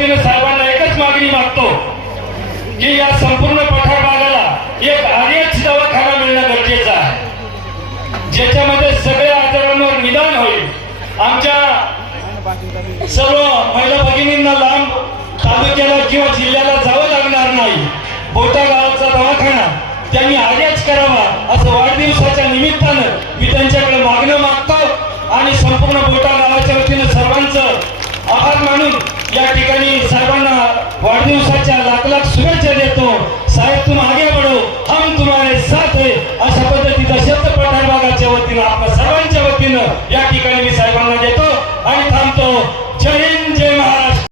वतीनं साहेबांना एकच मागणी मागतो की या संपूर्ण पठार भागाला एक आर्यच दवाखाना मिळणं गरजेचं आहे, ज्याच्यामध्ये सगळ्या आजारांवर निदान होईल. आमच्या सर्व